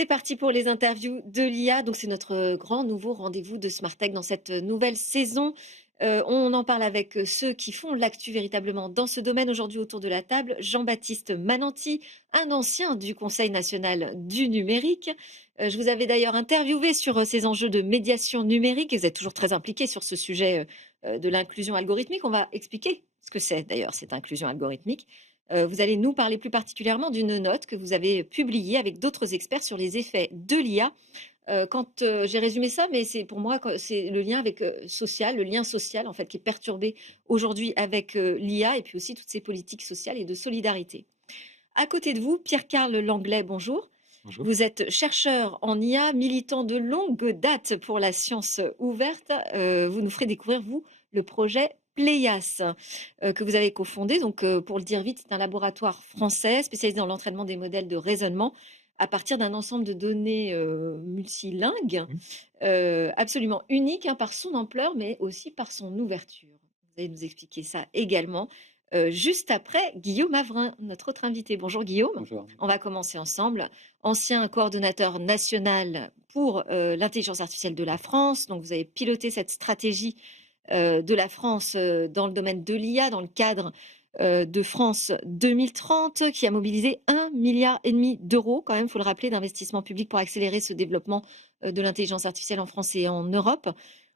C'est parti pour les interviews de l'IA. Donc, c'est notre grand nouveau rendez-vous de Smart Tech dans cette nouvelle saison. On en parle avec ceux qui font l'actu véritablement dans ce domaine. Aujourd'hui, autour de la table, Jean-Baptiste Mananti, un ancien du Conseil national du numérique. Je vous avais d'ailleurs interviewé sur ces enjeux de médiation numérique et vous êtes toujours très impliqué sur ce sujet de l'inclusion algorithmique. On va expliquer ce que c'est d'ailleurs cette inclusion algorithmique. Vous allez nous parler plus particulièrement d'une note que vous avez publiée avec d'autres experts sur les effets de l'IA. Quand j'ai résumé ça, mais c'est pour moi c'est le lien avec social, le lien social en fait qui est perturbé aujourd'hui avec l'IA et puis aussi toutes ces politiques sociales et de solidarité. À côté de vous, Pierre-Carl Langlais, bonjour. Bonjour. Vous êtes chercheur en IA, militant de longue date pour la science ouverte. Vous nous ferez découvrir, vous, le projet Pléias, que vous avez cofondé. Donc, pour le dire vite, c'est un laboratoire français spécialisé dans l'entraînement des modèles de raisonnement à partir d'un ensemble de données multilingues, Mmh. absolument unique hein, par son ampleur, mais aussi par son ouverture. Vous allez nous expliquer ça également. Juste après Guillaume Avrin, notre autre invité. Bonjour Guillaume. Bonjour. On va commencer ensemble. Ancien coordonnateur national pour l'intelligence artificielle de la France. Donc, vous avez piloté cette stratégie de la France dans le domaine de l'IA, dans le cadre de France 2030, qui a mobilisé 1,5 milliard d'euros, quand même, il faut le rappeler, d'investissement public pour accélérer ce développement de l'intelligence artificielle en France et en Europe.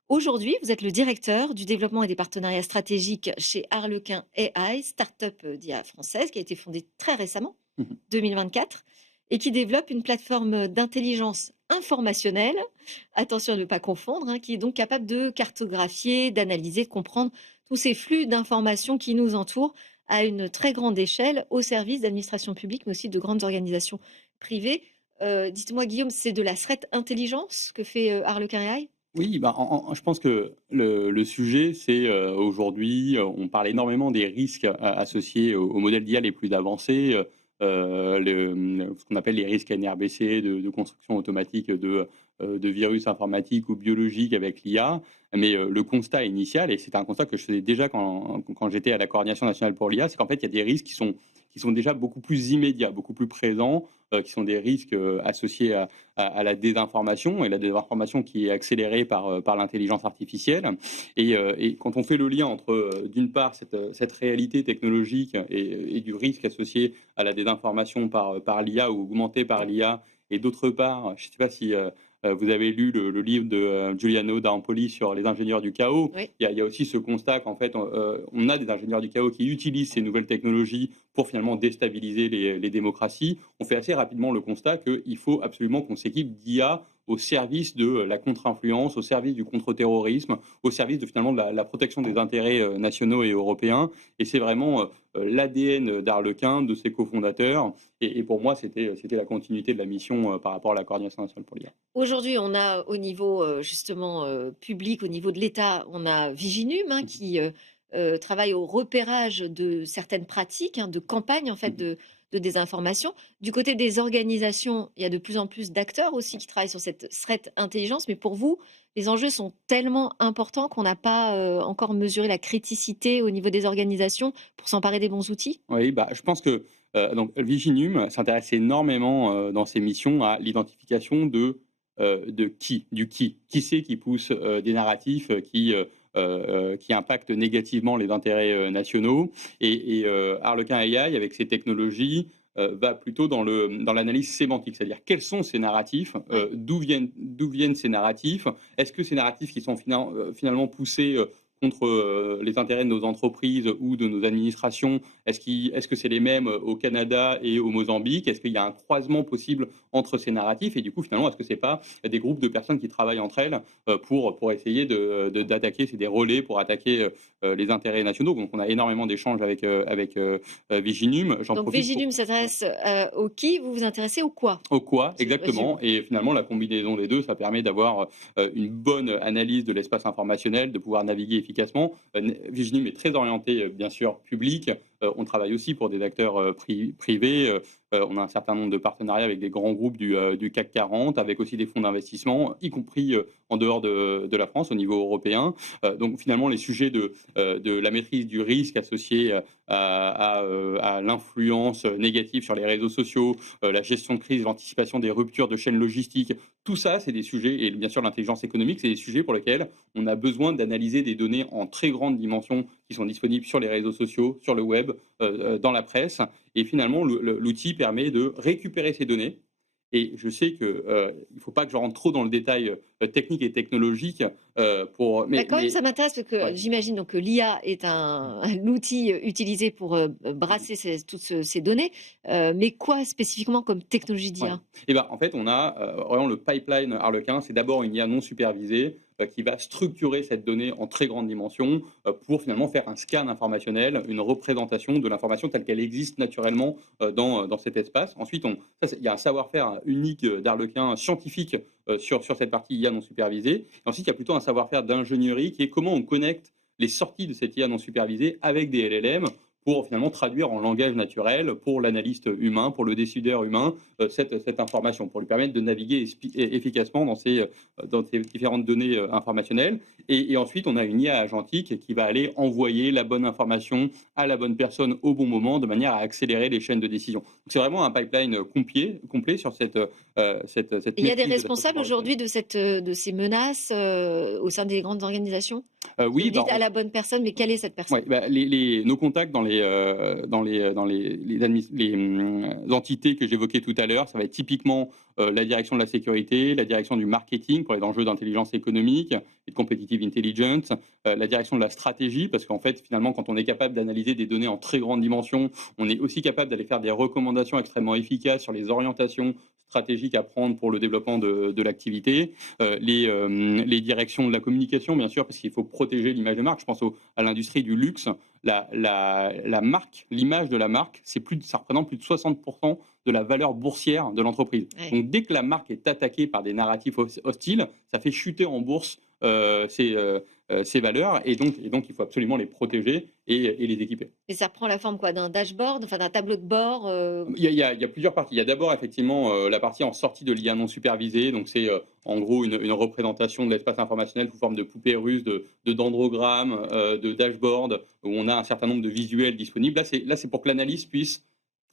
Aujourd'hui, vous êtes le directeur du développement et des partenariats stratégiques chez Harlequin AI, start-up d'IA française qui a été fondée très récemment, Mmh mh. 2024, et qui développe une plateforme d'intelligence informationnelle, attention à ne pas confondre, hein, qui est donc capable de cartographier, d'analyser, de comprendre tous ces flux d'informations qui nous entourent à une très grande échelle au service d'administrations publiques, mais aussi de grandes organisations privées. Dites-moi, Guillaume, c'est de la threat intelligence que fait Harlequin AI? Oui, bah, je pense que le sujet, c'est, aujourd'hui, on parle énormément des risques associés aux modèles d'IA les plus avancés, ce qu'on appelle les risques NRBC de construction automatique de virus informatiques ou biologiques avec l'IA. Mais, le constat initial et c'est un constat que je faisais déjà quand j'étais à la coordination nationale pour l'IA, c'est qu'en fait, il y a des risques qui sont déjà beaucoup plus immédiats, beaucoup plus présents, qui sont des risques, associés à la désinformation et la désinformation qui est accélérée par l'intelligence artificielle et quand on fait le lien entre, d'une part cette réalité technologique et du risque associé à la désinformation par l'IA ou augmenté par l'IA et d'autre part, je ne sais pas si, vous avez lu le livre de, Giuliano d'Ampoli sur les ingénieurs du chaos. Oui. Il y a aussi ce constat qu'en fait, on a des ingénieurs du chaos qui utilisent ces nouvelles technologies pour finalement déstabiliser les démocraties. On fait assez rapidement le constat qu'il faut absolument qu'on s'équipe d'IA au service de la contre-influence, au service du contre-terrorisme, au service de finalement de la protection des intérêts nationaux et européens. Et c'est vraiment l'ADN d'Arlequin, de ses cofondateurs. Et pour moi, c'était la continuité de la mission par rapport à la coordination nationale pour l'IA. Aujourd'hui, on a au niveau, justement, public, au niveau de l'État, on a Viginum, hein, Mhm. qui, travaille au repérage de certaines pratiques, hein, de campagnes, en fait, Mhm. de désinformation. Du côté des organisations, il y a de plus en plus d'acteurs aussi qui travaillent sur cette threat intelligence. Mais pour vous, les enjeux sont tellement importants qu'on n'a pas, encore mesuré la criticité au niveau des organisations pour s'emparer des bons outils? Oui, bah, je pense que donc Viginum s'intéresse énormément dans ses missions à l'identification de qui, du qui. Qui c'est qui pousse des narratifs qui impactent négativement les intérêts nationaux. Harlequin AI, avec ses technologies, va plutôt dans l'analyse sémantique, c'est-à-dire quels sont ces narratifs, Ouais. d'où viennent ces narratifs, est-ce que ces narratifs qui sont finalement poussés contre les intérêts de nos entreprises ou de nos administrations, est-ce que c'est les mêmes au Canada et au Mozambique? Est-ce qu'il y a un croisement possible entre ces narratifs? Et du coup, finalement, est-ce que c'est pas des groupes de personnes qui travaillent entre elles pour essayer d'attaquer, c'est des relais pour attaquer les intérêts nationaux? Donc, on a énormément d'échanges avec Viginum. J'en Donc profite pour Vigilum s'adresse, au qui, vous vous intéressez au quoi, au quoi, si je résume? exactement. Et finalement, la combinaison des 2, ça permet d'avoir, une bonne analyse de l'espace informationnel, de pouvoir naviguer efficacement. N Viginim est très orienté, bien sûr, public, on travaille aussi pour des acteurs privés. On a un certain nombre de partenariats avec des grands groupes du CAC 40, avec aussi des fonds d'investissement, y compris en dehors de la France, au niveau européen. Donc finalement, les sujets de la maîtrise du risque associé à l'influence négative sur les réseaux sociaux, la gestion de crise, l'anticipation des ruptures de chaînes logistiques, tout ça, c'est des sujets, et bien sûr l'intelligence économique, c'est des sujets pour lesquels on a besoin d'analyser des données en très grande dimension qui sont disponibles sur les réseaux sociaux, sur le web, dans la presse. Et finalement, l'outil permet de récupérer ces données. Et je sais qu'il ne faut pas que je rentre trop dans le détail technique et technologique Bah, quand même, ça mais m'intéresse parce que ouais. j'imagine donc que l'IA est un outil, utilisé pour, brasser ces données, mais quoi spécifiquement comme technologie Ouais. d'IA? Et ben, en fait, on a, vraiment le pipeline Harlequin, c'est d'abord une IA non supervisée, qui va structurer cette donnée en très grande dimension, pour finalement faire un scan informationnel, une représentation de l'information telle qu'elle existe naturellement, dans cet espace. Ensuite, il y a un savoir-faire unique, d'Harlequin scientifique, sur cette partie IA non supervisée. Ensuite, il y a plutôt un savoir-faire d'ingénierie qui est comment on connecte les sorties de cette IA non supervisée avec des LLM pour finalement traduire en langage naturel pour l'analyste humain, pour le décideur humain, cette information, pour lui permettre de naviguer efficacement dans ces différentes données informationnelles. Et ensuite, on a une IA agentique qui va aller envoyer la bonne information à la bonne personne au bon moment, de manière à accélérer les chaînes de décision. Donc, c'est vraiment un pipeline complet sur cette Et il y a des maîtrise de la responsables transformation. aujourd'hui de ces menaces, au sein des grandes organisations? Parce que vous Oui, bah, dites: «À la bonne personne», mais quelle est cette ouais, personne? bah, nos contacts dans les entités que j'évoquais tout à l'heure, ça va être typiquement la direction de la sécurité, la direction du marketing pour les enjeux d'intelligence économique et de competitive intelligence, la direction de la stratégie, parce qu'en fait, finalement, quand on est capable d'analyser des données en très grande dimension, on est aussi capable d'aller faire des recommandations extrêmement efficaces sur les orientations stratégiques à prendre pour le développement de l'activité, les directions de la communication, bien sûr, parce qu'il faut protéger l'image de marque. Je pense à l'industrie du luxe. La marque, l'image de la marque, ça représente plus de 60% de la valeur boursière de l'entreprise. Ouais. Donc dès que la marque est attaquée par des narratifs hostiles, ça fait chuter en bourse ces valeurs, et donc il faut absolument les protéger et les équiper. Et ça prend la forme quoi? D'un dashboard, enfin d'un tableau de bord, Il y a plusieurs parties. Il y a d'abord effectivement la partie en sortie de l'IA non supervisée. Donc c'est en gros une représentation de l'espace informationnel sous forme de poupées russes, de dendrogrammes, de dashboards, où on a un certain nombre de visuels disponibles. Là, c'est pour que l'analyste puisse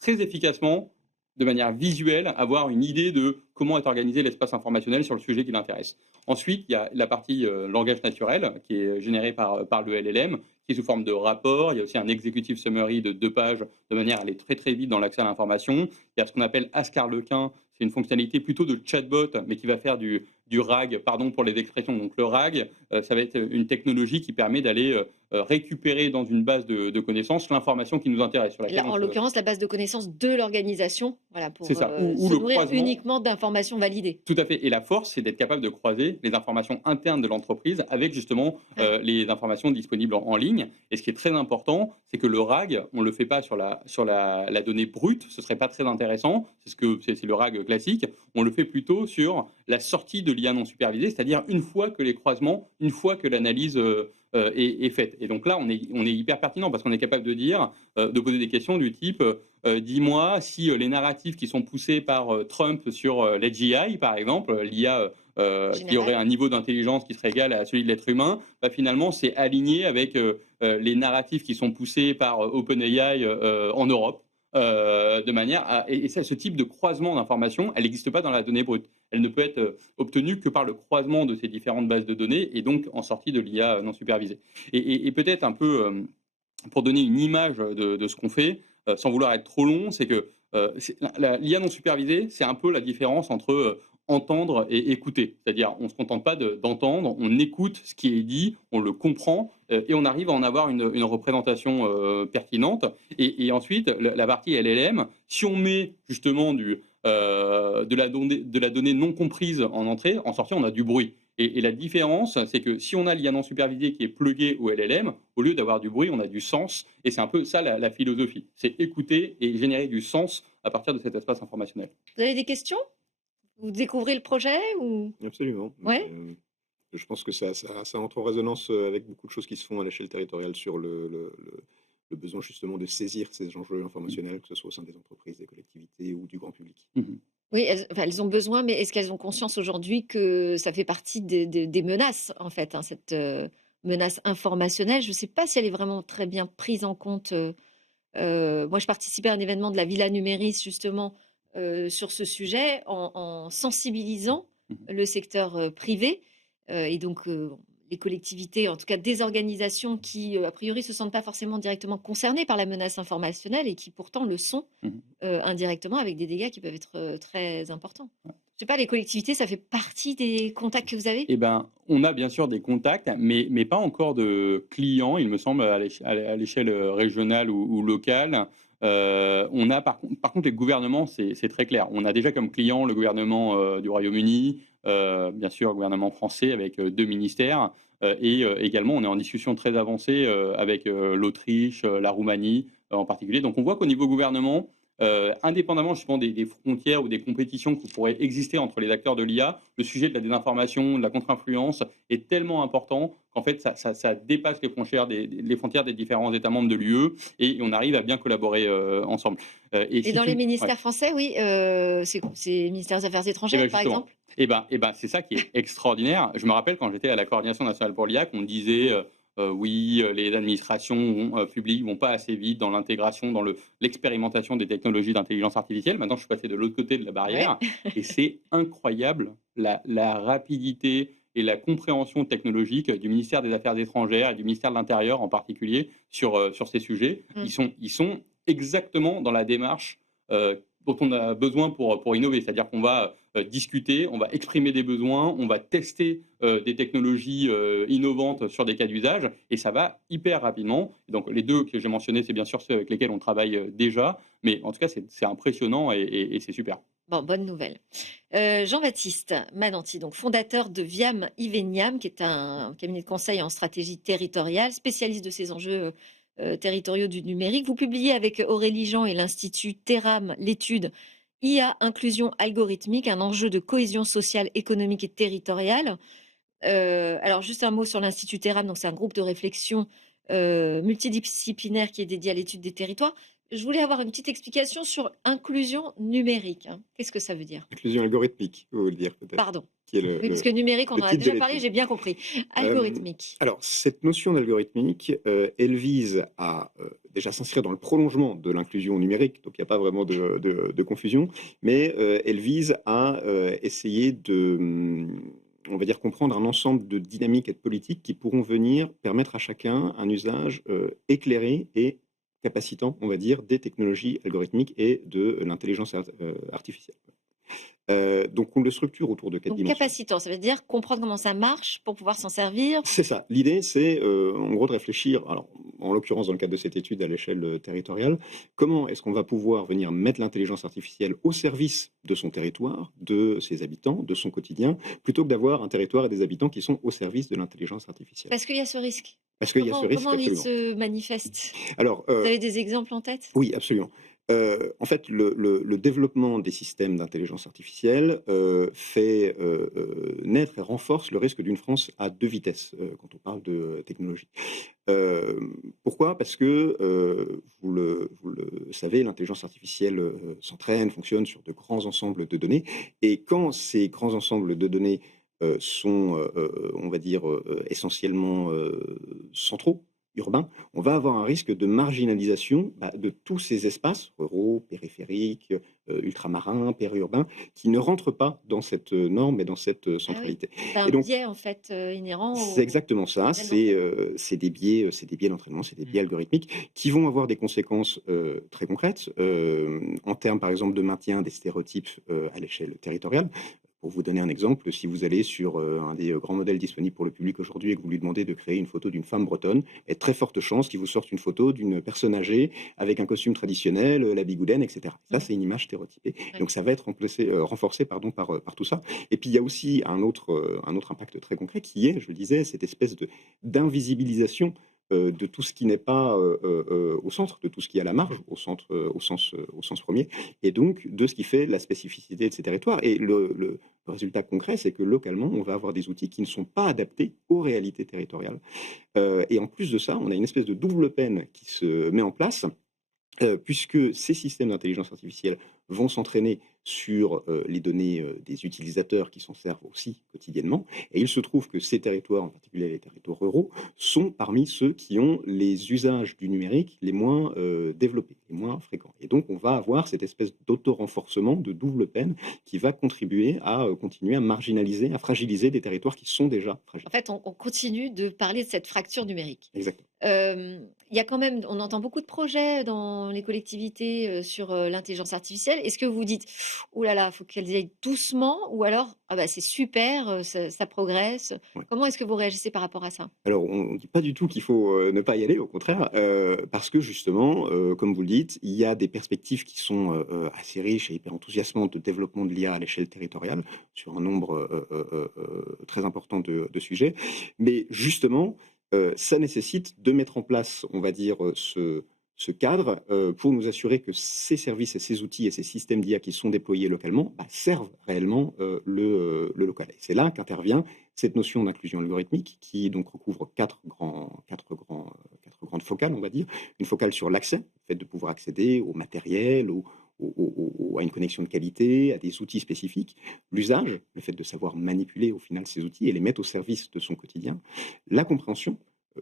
très efficacement, de manière visuelle, avoir une idée de comment est organisé l'espace informationnel sur le sujet qui l'intéresse. Ensuite, il y a la partie langage naturel qui est générée par le LLM, qui est sous forme de rapport. Il y a aussi un executive summary de 2 pages de manière à aller très très vite dans l'accès à l'information. Il y a ce qu'on appelle Ask Harlequin, c'est une fonctionnalité plutôt de chatbot, mais qui va faire du RAG, pardon pour les expressions. Donc le RAG, ça va être une technologie qui permet d'aller récupérer dans une base de connaissances l'information qui nous intéresse, sur laquelle là, on en se... l'occurrence, la base de connaissances de l'organisation, voilà, C'est pour, ça, ou se le nourrir croisement. uniquement d'informations validées. Tout à fait. Et la force, c'est d'être capable de croiser les informations internes de l'entreprise avec justement Ouais. les informations disponibles en ligne. Et ce qui est très important, c'est que le RAG, on ne le fait pas sur la donnée brute, ce serait pas très intéressant, c'est le RAG classique. On le fait plutôt sur la sortie de l'IA non supervisée, c'est-à-dire une fois que les croisements, une fois que l'analyse est faite. Et donc là, on est hyper pertinent parce qu'on est capable de dire, de poser des questions du type dis-moi si les narratifs qui sont poussés par Trump sur l'AGI, par exemple, l'IA qui aurait Général. un niveau d'intelligence qui serait égal à celui de l'être humain, bah, finalement, c'est aligné avec les narratifs qui sont poussés par OpenAI en Europe. De manière à, et ce type de croisement d'informations, elle n'existe pas dans la donnée brute. Elle ne peut être obtenue que par le croisement de ces différentes bases de données et donc en sortie de l'IA non supervisée. Et peut-être un peu pour donner une image de ce qu'on fait, sans vouloir être trop long, c'est que l'IA non supervisée, c'est un peu la différence entre entendre et écouter. C'est-à-dire, on ne se contente pas d'entendre, on écoute ce qui est dit, on le comprend, et on arrive à en avoir une représentation pertinente. Et ensuite, la partie LLM, si on met justement de la donnée non comprise en entrée, en sortie, on a du bruit. Et la différence, c'est que si on a l'IA non supervisée qui est pluguée au LLM, au lieu d'avoir du bruit, on a du sens. Et c'est un peu ça la philosophie. C'est écouter et générer du sens à partir de cet espace informationnel. Vous avez des questions? Vous découvrez le projet ou? Absolument. Ouais? Je pense que ça entre en résonance, avec beaucoup de choses qui se font à l'échelle territoriale sur le besoin justement de saisir ces enjeux informationnels, que ce soit au sein des entreprises, des collectivités ou du grand public. Mmh. Oui, elles ont besoin, mais est-ce qu'elles ont conscience aujourd'hui que ça fait partie des menaces, en fait, hein, cette, menace informationnelle? Je ne sais pas si elle est vraiment très bien prise en compte. Moi, je participais à un événement de la Villa Numéris justement, sur ce sujet en sensibilisant Mmh. le secteur, privé, et donc les collectivités, en tout cas des organisations qui, a priori, se sentent pas forcément directement concernées par la menace informationnelle et qui pourtant le sont, Mmh. indirectement avec des dégâts qui peuvent être, très importants. Je sais pas, les collectivités, ça fait partie des contacts que vous avez? Et ben, on a bien sûr des contacts, mais pas encore de clients, il me semble, à l'échelle, régionale ou locale. On a par contre les gouvernements, c'est très clair. On a déjà comme client le gouvernement, du Royaume-Uni, bien sûr le gouvernement français avec, 2 ministères, et également on est en discussion très avancée, avec, l'Autriche, la Roumanie, en particulier. Donc on voit qu'au niveau gouvernement, indépendamment justement des frontières ou des compétitions qui pourraient exister entre les acteurs de l'IA, le sujet de la désinformation, de la contre-influence est tellement important qu'en fait ça dépasse les frontières des différents États membres de l'UE et on arrive à bien collaborer, ensemble. Et Et si dans les tu ouais. ministères français, oui, c'est ministère des Affaires Et étrangères, ben par justement, exemple? c'est ça qui est extraordinaire. Je me rappelle quand j'étais à la coordination nationale pour l'IA qu'on disait, «Oui, les administrations publiques vont pas assez vite dans l'intégration, dans l'expérimentation des technologies d'intelligence artificielle». Maintenant, je suis passé de l'autre côté de la Ouais. barrière et c'est incroyable la rapidité et la compréhension technologique du ministère des Affaires étrangères et du ministère de l'Intérieur en particulier sur ces sujets. Mmh. Ils sont exactement dans la démarche, dont on a besoin pour innover. C'est-à-dire qu'on va discuter, on va exprimer des besoins, on va tester des technologies innovantes sur des cas d'usage, et ça va hyper rapidement. Donc les deux que j'ai mentionnés, c'est bien sûr ceux avec lesquels on travaille déjà, mais en tout cas, c'est impressionnant et c'est super. Bon, bonne nouvelle. Jean-Baptiste Mananti, donc fondateur de Viam Iveniam, qui est un cabinet de conseil en stratégie territoriale, spécialiste de ces enjeux, territoriaux du numérique. Vous publiez avec Aurélie Jean et l'Institut Terram l'étude IA inclusion algorithmique, un enjeu de cohésion sociale, économique et territoriale. Alors juste un mot sur l'Institut Terram, donc c'est un groupe de réflexion, multidisciplinaire qui est dédié à l'étude des territoires. Je voulais avoir une petite explication sur inclusion numérique, hein. Qu'est-ce que ça veut dire? Inclusion algorithmique, vous voulez dire peut-être, Pardon. qui est Oui, parce que numérique, on le en a titre de déjà parlé, l'étude. j'ai bien compris. Hem, Algorithmique. alors cette notion d'algorithmique, elle vise à, déjà s'inscrire dans le prolongement de l'inclusion numérique, donc il n'y a pas vraiment de confusion, mais, elle vise à, essayer de, on va dire comprendre un ensemble de dynamiques et de politiques qui pourront venir permettre à chacun un usage, éclairé et capacitant, on va dire, des technologies algorithmiques et de l'intelligence artificielle. Donc on le structure autour de 4 Donc dimensions. capacitant, ça veut dire comprendre comment ça marche pour pouvoir s'en servir. C'est ça. L'idée, c'est, en gros, de réfléchir, alors, en l'occurrence, dans le cadre de cette étude à l'échelle, territoriale, comment est-ce qu'on va pouvoir venir mettre l'intelligence artificielle au service de son territoire, de ses habitants, de son quotidien, plutôt que d'avoir un territoire et des habitants qui sont au service de l'intelligence artificielle? Parce qu'il y a ce risque. Parce qu'il y a ce Comment risque il absolument. se manifeste? Alors, Vous avez des exemples en tête? oui, absolument. En fait, le développement des systèmes d'intelligence artificielle, fait, naître et renforce le risque d'une France à 2 vitesses, quand on parle de technologie. Pourquoi? Parce que, vous le savez, l'intelligence artificielle, s'entraîne, fonctionne sur de grands ensembles de données, et quand ces grands ensembles de données, sont, on va dire, essentiellement, centraux, urbains, on va avoir un risque de marginalisation, bah, de tous ces espaces ruraux, périphériques, ultramarins, périurbains, qui ne rentrent pas dans cette, norme et dans cette, Ah oui. centralité. C'est un Et donc biais en fait, inhérent c'est au exactement ça, entraînement. c'est des biais d'entraînement, c'est des Mmh. biais algorithmiques qui vont avoir des conséquences, très concrètes, en termes, par exemple, de maintien des stéréotypes, à l'échelle territoriale. Pour vous donner un exemple, si vous allez sur, un des, grands modèles disponibles pour le public aujourd'hui et que vous lui demandez de créer une photo d'une femme bretonne, il y a de très fortes chances qu'il vous sorte une photo d'une personne âgée avec un costume traditionnel, la bigouden et cetera. Ça, Mmh. c'est une image stéréotypée. Ouais. Donc ça va être renforcé pardon par tout ça. Et puis il y a aussi un autre impact très concret qui est, je le disais, cette espèce de d'invisibilisation, de tout ce qui n'est pas, au centre, de tout ce qui est à la marge, au centre, au sens 1er, et donc de ce qui fait la spécificité de ces territoires. Et Le résultat concret, c'est que localement, on va avoir des outils qui ne sont pas adaptés aux réalités territoriales. Et en plus de ça, on a une espèce de double peine qui se met en place, puisque ces systèmes d'intelligence artificielle vont s'entraîner sur, les données, des utilisateurs qui s'en servent aussi quotidiennement, et il se trouve que ces territoires, en particulier les territoires ruraux, sont parmi ceux qui ont les usages du numérique les moins, développés, les moins fréquents, et donc on va avoir cette espèce d'auto-renforcement, de double peine qui va contribuer à, continuer à marginaliser, à fragiliser des territoires qui sont déjà En fragiles. fait, on continue de parler de cette fracture numérique. Exactement. Il y a quand même on entend beaucoup de projets dans les collectivités, sur, l'intelligence artificielle. Est-ce que vous dites: «Ouh là là, faut qu'elles y aillent doucement» ou alors: «Ah bah, c'est super, ça progresse»? Ouais. Comment est-ce que vous réagissez par rapport à ça? Alors, on ne dit pas du tout qu'il faut, ne pas y aller, au contraire, parce que justement, comme vous le dites, il y a des perspectives qui sont, assez riches et hyper enthousiasmantes de développement de l'IA à l'échelle territoriale, sur un nombre, très important de sujets. Mais justement, ça nécessite de mettre en place, on va dire, ce cadre, pour nous assurer que ces services et ces outils et ces systèmes d'IA qui sont déployés localement, bah, servent réellement, le local. Et c'est là qu'intervient cette notion d'inclusion algorithmique qui donc recouvre quatre grandes focales, on va dire. Une focale sur l'accès, le fait de pouvoir accéder au matériel, à une connexion de qualité, à des outils spécifiques. L'usage, le fait de savoir manipuler au final ces outils et les mettre au service de son quotidien. La compréhension,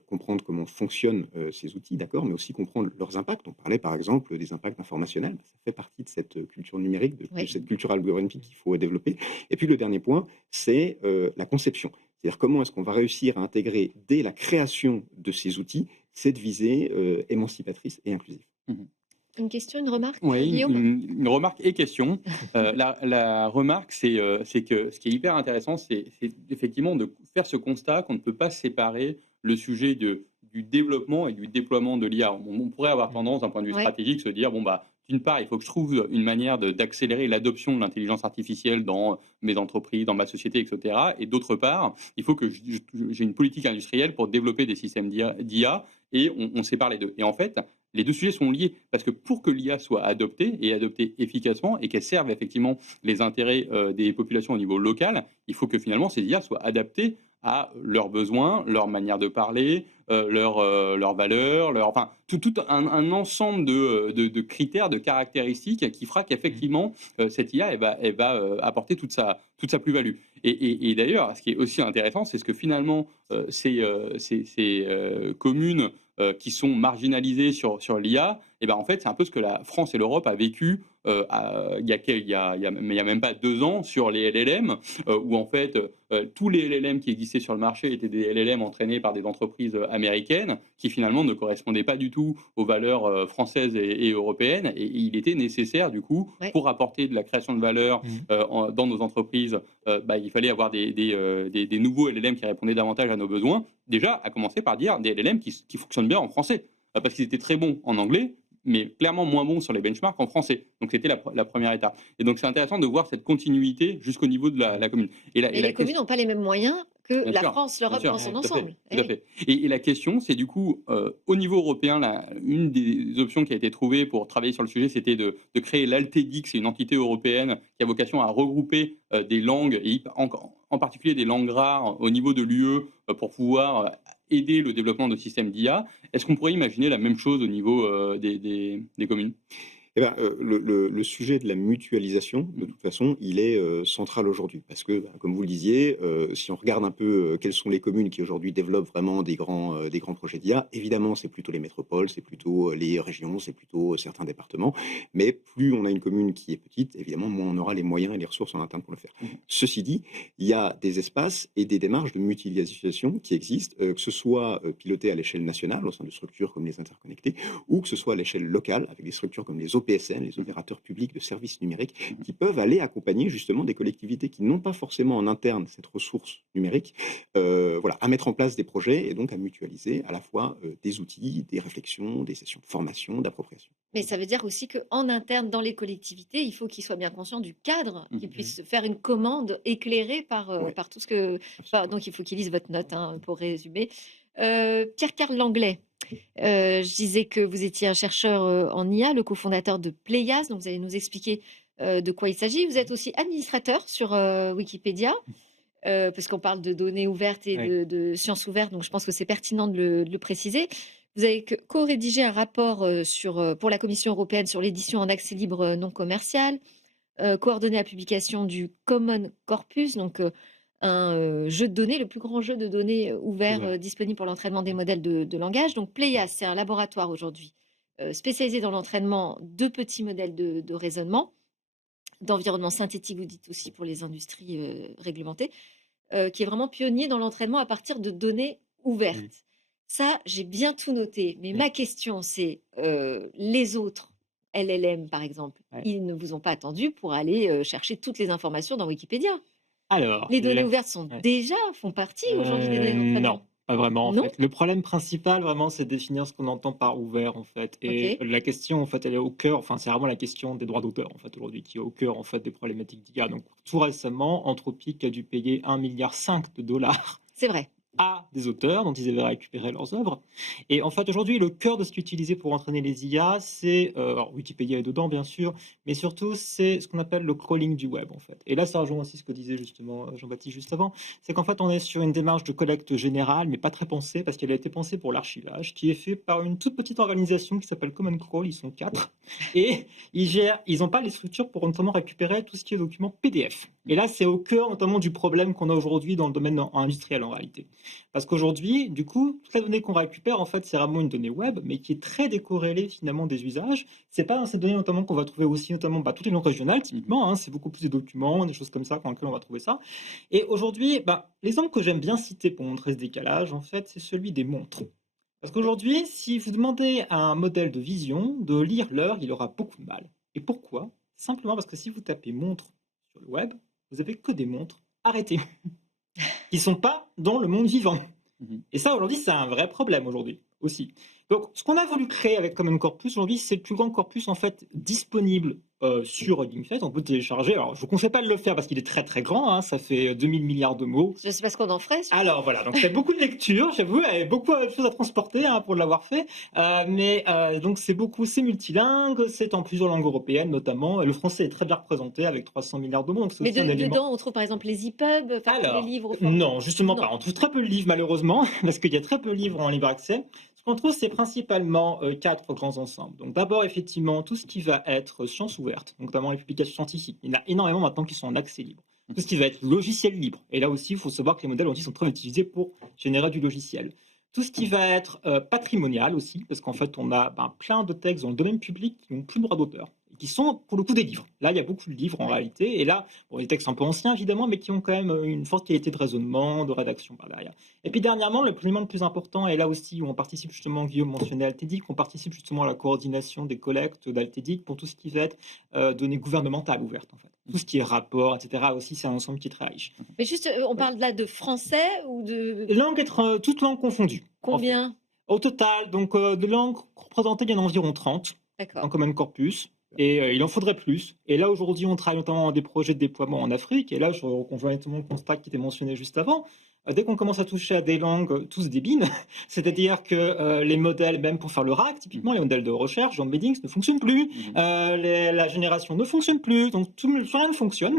comprendre comment fonctionnent ces outils, d'accord, mais aussi comprendre leurs impacts. On parlait par exemple des impacts informationnels, ça fait partie de cette culture numérique, de Oui. cette culture algorithmique qu'il faut développer. Et puis le dernier point, c'est la conception. C'est-à-dire comment est-ce qu'on va réussir à intégrer dès la création de ces outils cette visée émancipatrice et inclusive. Mmh. Une question, une remarque, Oui, Guillaume? une remarque et question. La remarque, c'est que ce qui est hyper intéressant, c'est effectivement de faire ce constat qu'on ne peut pas séparer le sujet du développement et du déploiement de l'IA. On pourrait avoir Mmh. tendance, d'un point de vue Ouais. stratégique, se dire: «Bon, bah, d'une part, il faut que je trouve une manière d'accélérer l'adoption de l'intelligence artificielle dans mes entreprises, dans ma société, et cetera, et d'autre part, il faut que j'ai une politique industrielle pour développer des systèmes d'IA», et on sépare les 2. Et en fait, les 2 sujets sont liés parce que pour que l'IA soit adoptée et adoptée efficacement et qu'elle serve effectivement les intérêts, des populations au niveau local, il faut que finalement ces IA soient adaptées à leurs besoins, leur manière de parler, leurs valeurs, enfin tout un ensemble de critères, de caractéristiques qui fera Mmh. qu'effectivement, cette IA elle va, apporter toute sa plus-value. Et d'ailleurs, ce qui est aussi intéressant, c'est ce que finalement, ces communes qui sont marginalisés sur l'IA, et ben, en fait, c'est un peu ce que la France et l'Europe a vécu, il y a même pas 2 ans sur les LLM, où en fait, tous les LLM qui existaient sur le marché étaient des LLM entraînés par des entreprises, américaines qui finalement ne correspondaient pas du tout aux valeurs, françaises et européennes, et il était nécessaire du coup, Ouais. pour apporter de la création de valeur, Mmh. dans nos entreprises, bah, il fallait avoir des nouveaux LLM qui répondaient davantage à nos besoins. Déjà, à commencer par dire des LLM qui fonctionnent bien en français, parce qu'ils étaient très bons en anglais, mais clairement moins bons sur les benchmarks en français. Donc c'était la première étape. Et donc c'est intéressant de voir cette continuité jusqu'au niveau de la commune. Et Mais la les communes question, n'ont pas les mêmes moyens que bien la sûr, France, bien l'Europe sûr, dans son Ouais. tout à fait, ensemble. Eh tout à oui. fait. Et la question, c'est du coup, au niveau européen, une des options qui a été trouvée pour travailler sur le sujet, c'était de créer l'Altedix, c'est une entité européenne qui a vocation à regrouper des langues, et en particulier des langues rares au niveau de l'UE, pour pouvoir aider le développement de systèmes d'IA. Est-ce qu'on pourrait imaginer la même chose au niveau des communes? Eh ben, le sujet de la mutualisation, de Mmh. toute façon, il est, central aujourd'hui parce que, bah, comme vous le disiez, si on regarde un peu, quelles sont les communes qui aujourd'hui développent vraiment des grands projets d'IA, évidemment, c'est plutôt les métropoles, c'est plutôt, les régions, c'est plutôt, certains départements. Mais plus on a une commune qui est petite, évidemment, moins on aura les moyens et les ressources en interne pour le faire. Mmh. Ceci dit, il y a des espaces et des démarches de mutualisation qui existent, que ce soit, pilotées à l'échelle nationale au sein de structures comme les interconnectés, ou que ce soit à l'échelle locale avec des structures comme les OPSN, les Mmh. opérateurs publics de services numériques, Mmh. qui peuvent aller accompagner justement des collectivités qui n'ont pas forcément en interne cette ressource numérique, voilà, à mettre en place des projets et donc à mutualiser à la fois des outils, des réflexions, des sessions de formation, d'appropriation. Mais ça veut dire aussi qu'en interne, dans les collectivités, il faut qu'ils soient bien conscients du cadre, qu'ils Mmh. Mmh. puissent faire une commande éclairée Oui, par tout ce que absolument. donc il faut qu'ils lisent votre note, hein, pour résumer. Pierre-Carl Langlais, je disais que vous étiez un chercheur, en IA, le cofondateur de Pléiades, donc vous allez nous expliquer, de quoi il s'agit. Vous êtes aussi administrateur sur, Wikipédia, parce qu'on parle de données ouvertes et Oui. de sciences ouvertes, donc je pense que c'est pertinent de le préciser. Vous avez co-rédigé un rapport, pour la Commission européenne sur l'édition en accès libre, non commercial, coordonné la publication du Common Corpus, donc un, jeu de données, le plus grand jeu de données, ouvert, Ouvert. disponible pour l'entraînement des modèles de langage. Donc Pléiades, c'est un laboratoire aujourd'hui, spécialisé dans l'entraînement de petits modèles de raisonnement, d'environnement synthétique, vous dites aussi pour les industries, réglementées, qui est vraiment pionnier dans l'entraînement à partir de données Oui. ouvertes. Ça, j'ai bien tout noté, mais Oui. ma question c'est, les autres LLM par exemple, Ouais. ils ne vous ont pas attendu pour aller, chercher toutes les informations dans Wikipédia? Alors, Les données la ouvertes sont ouais. déjà font partie aujourd'hui des données Non, d'entraînement? pas vraiment, en Non? fait. Le problème principal, vraiment, c'est de définir ce qu'on entend par ouvert, en fait. Et OK. la question, en fait, elle est au cœur, enfin, c'est vraiment la question des droits d'auteur, en fait, aujourd'hui, qui est au cœur, en fait, des problématiques d'IA. Donc, tout récemment, Anthropic a dû payer 1,5 milliard C'est vrai. à des auteurs dont ils avaient récupéré leurs œuvres. Et en fait, aujourd'hui, le cœur de ce qui est utilisé pour entraîner les IA, c'est, alors Wikipédia est dedans, bien sûr, mais surtout, c'est ce qu'on appelle le crawling du web, en fait. Et là, ça rejoint aussi ce que disait justement Jean-Baptiste juste avant, c'est qu'en fait, on est sur une démarche de collecte générale, mais pas très pensée, parce qu'elle a été pensée pour l'archivage, qui est fait par une toute petite organisation qui s'appelle Common Crawl, ils sont 4, et ils n'ont pas les structures pour notamment récupérer tout ce qui est document PDF. Et là, c'est au cœur notamment du problème qu'on a aujourd'hui dans le domaine industriel, en réalité. Parce qu'aujourd'hui, du coup, toute la donnée qu'on récupère, en fait, c'est vraiment une donnée web, mais qui est très décorrélée finalement des usages. C'est pas dans ces données notamment qu'on va trouver aussi notamment toutes les langues régionales, typiquement, hein, c'est beaucoup plus des documents, des choses comme ça dans lesquelles on va trouver ça. Et aujourd'hui, l'exemple que j'aime bien citer pour montrer ce décalage, en fait, c'est celui des montres. Parce qu'aujourd'hui, si vous demandez à un modèle de vision de lire l'heure, il aura beaucoup de mal. Et pourquoi? Simplement parce que si vous tapez montre sur le web, vous avez que des montres arrêtées qui ne sont pas dans le monde vivant. Mmh. Et ça, aujourd'hui, c'est un vrai problème aujourd'hui aussi. Donc, ce qu'on a voulu créer avec Common Corpus aujourd'hui, c'est le plus grand corpus en fait disponible sur Linkfest. On peut télécharger. Alors, je vous conseille pas de le faire parce qu'il est très très grand, hein, ça fait 2000 milliards de mots. Je sais pas ce qu'on en ferait. Alors voilà, donc c'est beaucoup de lecture, j'avoue, et beaucoup de choses à transporter hein, pour l'avoir fait. Mais donc c'est multilingue, c'est en plusieurs langues européennes notamment. Et le français est très bien représenté avec 300 milliards de mots, donc c'est Mais aussi un élément. dedans, on trouve par exemple les EPUB, enfin tous les Alors, livres au format. non, justement Non. pas. On trouve très peu de livres malheureusement, parce qu'il y a très peu de livres en libre accès. Ce qu'on trouve, c'est principalement 4 grands ensembles. Donc d'abord, effectivement, tout ce qui va être sciences ouvertes, donc notamment les publications scientifiques. Il y en a énormément maintenant qui sont en accès libre. Tout ce qui va être logiciel libre. Et là aussi, il faut savoir que les modèles aussi sont très utilisés pour générer du logiciel. Tout ce qui va être patrimonial aussi, parce qu'en fait, on a plein de textes dans le domaine public qui n'ont plus le droit d'auteur, et qui sont pour le coup des livres. Là, il y a beaucoup de livres en Ouais. réalité, et là, bon, des textes un peu anciens évidemment, mais qui ont quand même une forte qualité de raisonnement, de rédaction par derrière. Et puis dernièrement, l'élément le plus important, et là aussi où on participe justement, Guillaume mentionnait Altédic, on participe justement à la coordination des collectes d'Altédic pour tout ce qui va être données gouvernementales ouvertes en fait. Tout ce qui est rapport, etc. aussi, c'est un ensemble qui est très riche. Mais juste, on Ouais. parle là de français ou de Langue être toutes langues confondues. En fait. combien? Au total, donc de langues représentées, il y en a environ 30 dans D'accord. Common Corpus. Et il en faudrait plus. Et là, aujourd'hui, on travaille notamment dans des projets de déploiement en Afrique. Et là, je rejoins notamment le constat qui était mentionné juste avant. Dès qu'on commence à toucher à des langues, tout se débine. C'est-à-dire que les modèles, même pour faire le RAC, typiquement, les modèles de recherche, John Meddings, ne fonctionnent plus. Mmh. La génération ne fonctionne plus. Donc, rien ne fonctionne.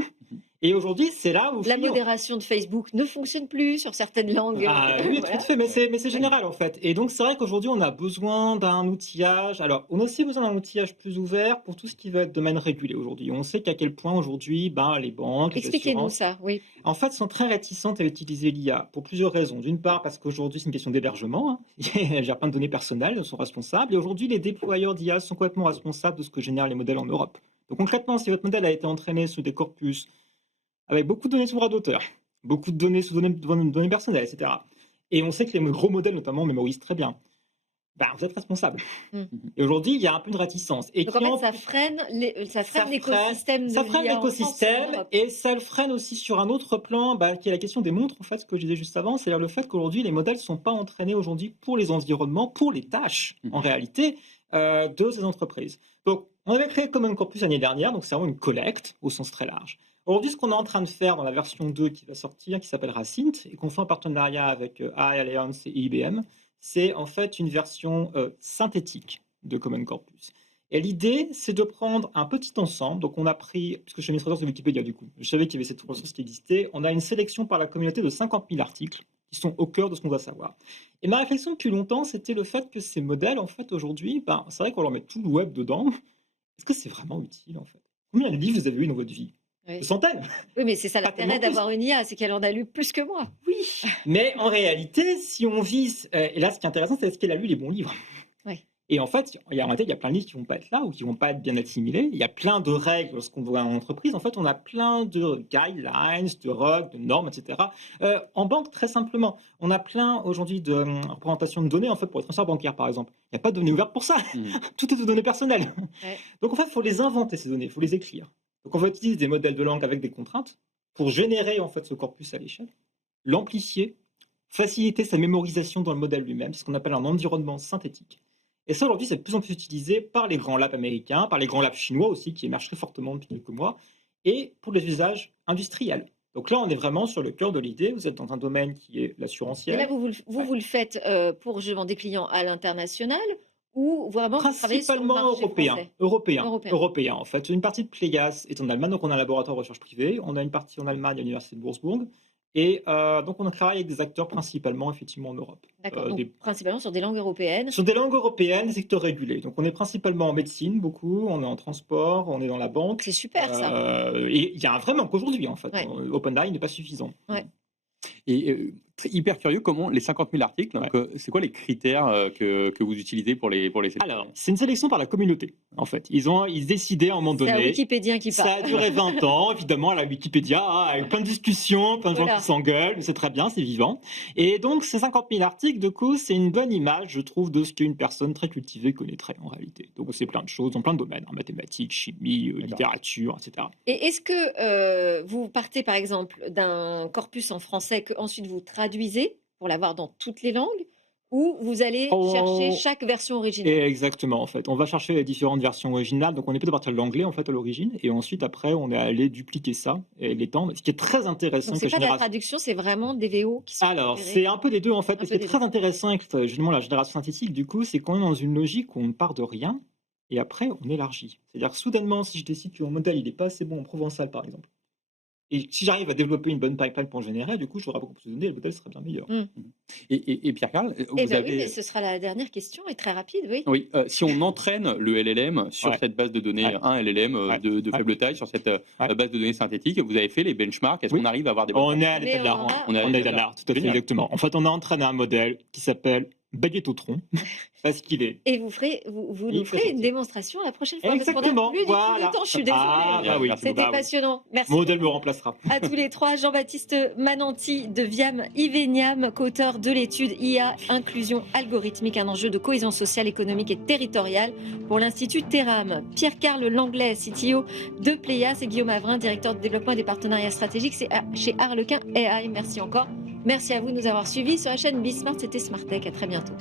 Et aujourd'hui, c'est là où La modération de Facebook ne fonctionne plus sur certaines langues, ah oui, tout à voilà. fait, mais c'est général en fait. Et donc c'est vrai qu'aujourd'hui on a besoin d'un outillage. Alors on a aussi besoin d'un outillage plus ouvert pour tout ce qui va être domaine régulé aujourd'hui. On sait qu'à quel point aujourd'hui, les banques, les Expliquez-nous assurances, ça, oui. en fait, sont très réticentes à utiliser l'IA pour plusieurs raisons. D'une part, parce qu'aujourd'hui c'est une question d'hébergement. Hein. Il y a plein de données personnelles, elles sont responsables. Et aujourd'hui, les déployeurs d'IA sont complètement responsables de ce que génèrent les modèles en Europe. Donc concrètement, si votre modèle a été entraîné sur des corpus avec beaucoup de données sous droit d'auteur, beaucoup de données sous données personnelles, etc. Et on sait que les gros modèles, notamment, mémorisent très bien. Vous êtes responsable. Mmh. Et aujourd'hui, il y a un peu de réticence. Et Donc en qui fait, en ça plus, freine l'écosystème ça de freine l'IA en France et en l'écosystème Europe. et ça le freine aussi sur un autre plan, qui est la question des montres, en fait, ce que je disais juste avant, c'est-à-dire le fait qu'aujourd'hui, les modèles ne sont pas entraînés aujourd'hui pour les environnements, pour les tâches, en réalité, de ces entreprises. Donc, on avait créé Common Corpus l'année dernière, donc c'est vraiment une collecte au sens très large. Aujourd'hui, ce qu'on est en train de faire dans la version 2 qui va sortir, qui s'appellera Synth, et qu'on fait en partenariat avec AI Alliance et IBM, c'est en fait une version synthétique de Common Corpus. Et l'idée, c'est de prendre un petit ensemble. Donc, on a pris, puisque je suis administrateur de Wikipédia du coup, je savais qu'il y avait cette ressource qui existait. On a une sélection par la communauté de 50 000 articles qui sont au cœur de ce qu'on doit savoir. Et ma réflexion depuis longtemps, c'était le fait que ces modèles, en fait, aujourd'hui, ben, c'est vrai qu'on leur met tout le web dedans. Est-ce que c'est vraiment utile, en fait? Combien de livres vous avez eu dans votre vie? Des Oui. centaines? Oui, mais c'est ça Pas tellement l'intérêt plus. d'avoir une IA, c'est qu'elle en a lu plus que moi. Oui, mais en réalité, si on vise, et là, ce qui est intéressant, c'est est-ce qu'elle a lu les bons livres? Oui. Et en fait, en réalité, il y a plein de livres qui vont pas être là ou qui vont pas être bien assimilés. Il y a plein de règles lorsqu'on voit en entreprise. En fait, on a plein de guidelines, de règles, de normes, etc. En banque, très simplement, on a plein aujourd'hui de représentations de données, en fait, pour les transferts bancaires, par exemple. Il n'y a pas de données ouvertes pour ça. Mmh. Tout est de données personnelles. Ouais. Donc, en fait, il faut les inventer, ces données, il faut les écrire. Donc, on va utiliser des modèles de langue avec des contraintes pour générer, en fait, ce corpus à l'échelle, l'amplifier, faciliter sa mémorisation dans le modèle lui-même, ce qu'on appelle un environnement synthétique. Et ça, aujourd'hui, c'est de plus en plus utilisé par les grands labs américains, par les grands labs chinois aussi, qui émergent très fortement depuis quelques mois, et pour les usages industriels. Donc là, on est vraiment sur le cœur de l'idée. Vous êtes dans un domaine qui est Et là, l'assurantiel. vous le faites pour justement des clients à l'international ou vraiment vous travaillez sur le Principalement marché européen. français? Européen. Européen. Européen, en fait. Une partie de Pléias est en Allemagne, donc on a un laboratoire de recherche privé. On a une partie en Allemagne à l'université de Bourg. Et donc on travaille avec des acteurs principalement, effectivement, en Europe. D'accord, donc Des principalement sur des langues européennes. Sur des langues européennes, des secteurs régulés. Donc on est principalement en médecine, beaucoup, on est en transport, on est dans la banque. C'est super ça. Et il y a un vrai manque aujourd'hui, en fait. Ouais. OpenAI n'est pas suffisant. Ouais. Et hyper curieux, comment les 50 000 articles, donc, c'est quoi les critères que vous utilisez pour les sélectionner? Alors, c'est une sélection par la communauté, en fait. Ils décidaient à un moment C'est un donné. Wikipédien qui Ça parle. a duré 20 ans, évidemment, la Wikipédia, avec plein de discussions, plein de gens Voilà. qui s'engueulent, mais c'est très bien, c'est vivant. Et donc, ces 50 000 articles, du coup, c'est une bonne image, je trouve, de ce qu'une personne très cultivée connaîtrait en réalité. Donc, c'est plein de choses, dans plein de domaines, hein, mathématiques, chimie, littérature, etc. Et est-ce que vous partez par exemple d'un corpus en français que ensuite vous traduisez pour l'avoir dans toutes les langues ou vous allez chercher chaque version originale? Exactement, en fait. On va chercher les différentes versions originales. Donc, on est plutôt à partir de l'anglais, en fait, à l'origine. Et ensuite, après, on est allé dupliquer ça et l'étendre. Ce qui est très intéressant. Donc c'est que pas de la génération- traduction, c'est vraiment des VO qui sont Alors, récupérés. c'est un peu des deux, en fait. Un Mais ce peu qui est des très intéressant avec justement la génération synthétique, du coup, c'est qu'on est dans une logique où on part de rien et après, on élargit. C'est-à-dire, soudainement, si je décide que mon modèle, il n'est pas assez bon en provençal, par exemple, et si j'arrive à développer une bonne pipeline pour en générer, du coup, j'aurai beaucoup plus de données et le modèle sera bien meilleur. Mmh. Et Pierre-Carl, Eh vous ben oui, avez... mais ce sera la dernière question et très rapide, oui. Oui, si on entraîne le LLM sur Ouais. cette base de données, Ouais. un LLM Ouais. de Ouais. faible taille, sur cette Ouais. base de données synthétique, vous avez fait les benchmarks, est-ce Oui. qu'on arrive à avoir des bonnes On est à Mais l'état de l'art. on aura- On est à On est à l'état de l'art, tout à fait, Génial. exactement. En fait, on a entraîné un modèle qui s'appelle Baguettotron, parce qu'il est. Et vous Il nous fait ferez une sortir. démonstration la prochaine fois parce qu'on a Exactement, plus du tout voilà. le temps, je suis désolée. Ah, bah oui. Merci C'était bah oui. passionnant. Merci Mon modèle me beaucoup remplacera. à tous les trois. Jean-Baptiste Mananti de Viam Iveniam, co-auteur de l'étude IA Inclusion algorithmique, un enjeu de cohésion sociale, économique et territoriale pour l'Institut Terram. Pierre-Carl Langlais, CTO de Pléias, et Guillaume Avrin, directeur de développement et des partenariats stratégiques chez Harlequin AI. Merci encore. Merci à vous de nous avoir suivis sur la chaîne Bismart. C'était Smart Tech. À très bientôt.